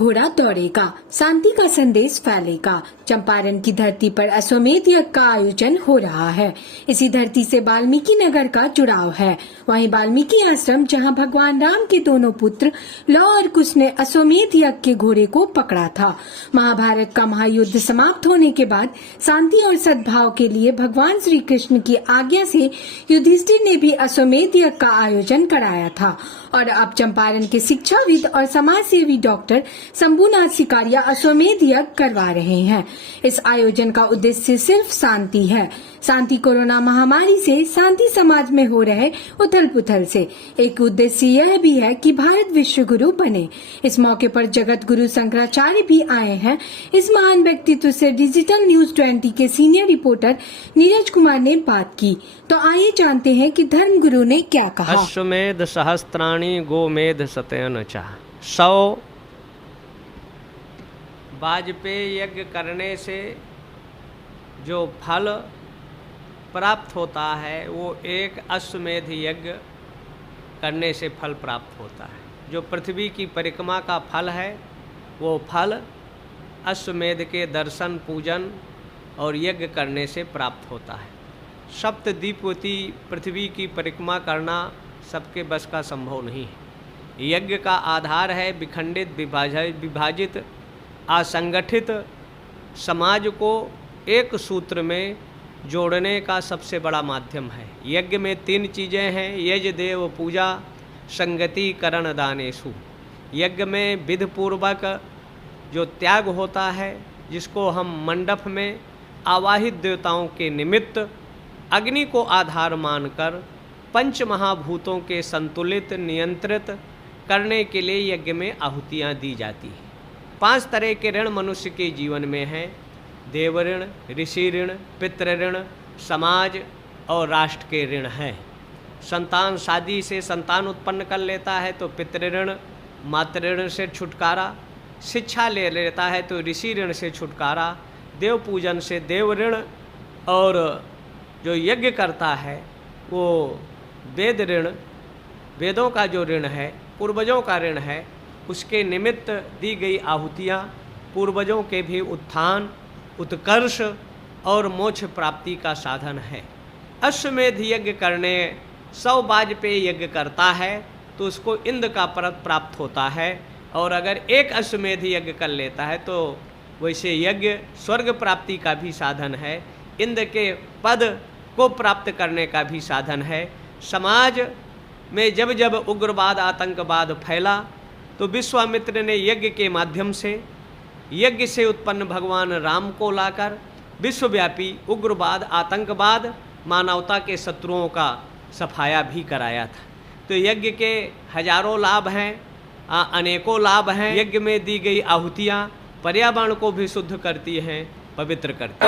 घोड़ा दौड़ेगा, शांति का संदेश फैलेगा। चंपारण की धरती पर अश्वमेध यज्ञ का आयोजन हो रहा है। इसी धरती से वाल्मीकि नगर का जुड़ाव है। वहीं वाल्मीकि आश्रम, जहां भगवान राम के दोनों पुत्र लौ और कुश ने अश्वमेध यज्ञ के घोड़े को पकड़ा था। महाभारत का महायुद्ध समाप्त होने के बाद शांति और सद्भाव के लिए भगवान श्री कृष्ण की आज्ञा से युधिष्ठिर ने भी अश्वमेध यज्ञ का आयोजन कराया था। और अब चंपारण के शिक्षाविद और समाज सेवी डॉक्टर शंभुनाथ सिकारिया अश्वमेध यज्ञ करवा रहे हैं। इस आयोजन का उद्देश्य सिर्फ शांति है। शांति कोरोना महामारी से, शांति समाज में हो रहे उथल पुथल से। एक उद्देश्य यह भी है कि भारत विश्व गुरु बने। इस मौके पर जगत गुरु शंकराचार्य भी आए हैं। इस महान व्यक्तित्व से डिजिटल न्यूज 20 के सीनियर रिपोर्टर नीरज कुमार ने बात की। तो आइए जानते हैं कि धर्म गुरु ने क्या कहा। अश्वमेध सहस्त्राणी गोमेध सतेन चाह। 100 वाजपेयी यज्ञ करने से जो फल प्राप्त होता है वो एक अश्वमेध यज्ञ करने से फल प्राप्त होता है। जो पृथ्वी की परिक्रमा का फल है वो फल अश्वमेध के दर्शन, पूजन और यज्ञ करने से प्राप्त होता है। सप्तद्वीपवती पृथ्वी की परिक्रमा करना सबके बस का संभव नहीं है। यज्ञ का आधार है विखंडित, विभाजित, असंगठित समाज को एक सूत्र में जोड़ने का सबसे बड़ा माध्यम है। यज्ञ में 3 चीज़ें हैं: यज्ञ, देव पूजा, संगति करण दानेषु। यज्ञ में विधिपूर्वक जो त्याग होता है, जिसको हम मंडप में आवाहित देवताओं के निमित्त अग्नि को आधार मानकर पंच महाभूतों के संतुलित, नियंत्रित करने के लिए यज्ञ में आहुतियाँ दी जाती हैं। 5 तरह के ऋण मनुष्य के जीवन में हैं: देव ऋण, ऋषि ऋण, पितृ ऋण, समाज और राष्ट्र के ऋण हैं। संतान शादी से संतान उत्पन्न कर लेता है तो पितृ ऋण, मातृ ऋण से छुटकारा। शिक्षा ले लेता है तो ऋषि ऋण से छुटकारा। देव पूजन से देव ऋण, और जो यज्ञ करता है वो वेद ऋण, वेदों का जो ऋण है, पूर्वजों का ऋण है, उसके निमित्त दी गई आहुतियाँ पूर्वजों के भी उत्थान, उत्कर्ष और मोक्ष प्राप्ति का साधन है। अश्वमेध यज्ञ करने 100 वाजपेयी यज्ञ करता है तो उसको इंद्र का पद प्राप्त होता है। और अगर एक अश्वमेध यज्ञ कर लेता है तो वैसे यज्ञ स्वर्ग प्राप्ति का भी साधन है, इंद्र के पद को प्राप्त करने का भी साधन है। समाज में जब जब उग्रवाद, आतंकवाद फैला तो विश्वामित्र ने यज्ञ के माध्यम से, यज्ञ से उत्पन्न भगवान राम को लाकर विश्वव्यापी उग्रवाद, आतंकवाद, मानवता के शत्रुओं का सफाया भी कराया था। तो यज्ञ के हजारों लाभ हैं, अनेकों लाभ हैं। यज्ञ में दी गई आहुतियाँ पर्यावरण को भी शुद्ध करती हैं, पवित्र करती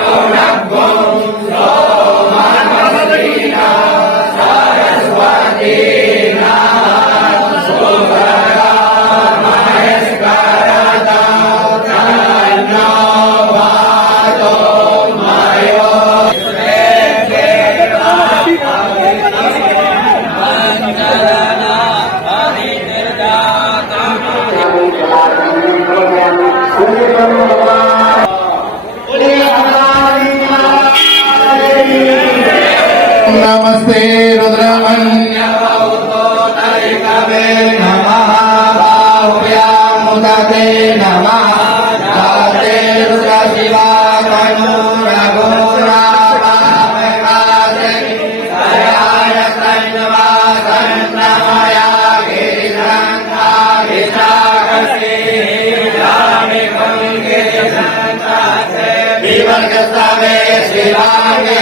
नमस्ते रुद्रमन्य नमः बाहुभ्यां मुदते नमः दाते रुद्र शिवा कनो रघुरापामकादे दयाय तन्वा तन्नमया गिरिशंका विशाखसे रामे गंगे संकासे विवर्गसवे शिवांगे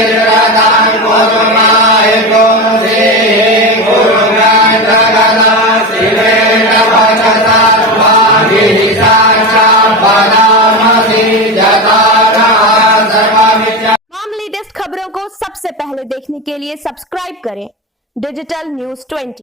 लेटेस्ट खबरों को सबसे पहले देखने के लिए सब्सक्राइब करें डिजिटल न्यूज 20।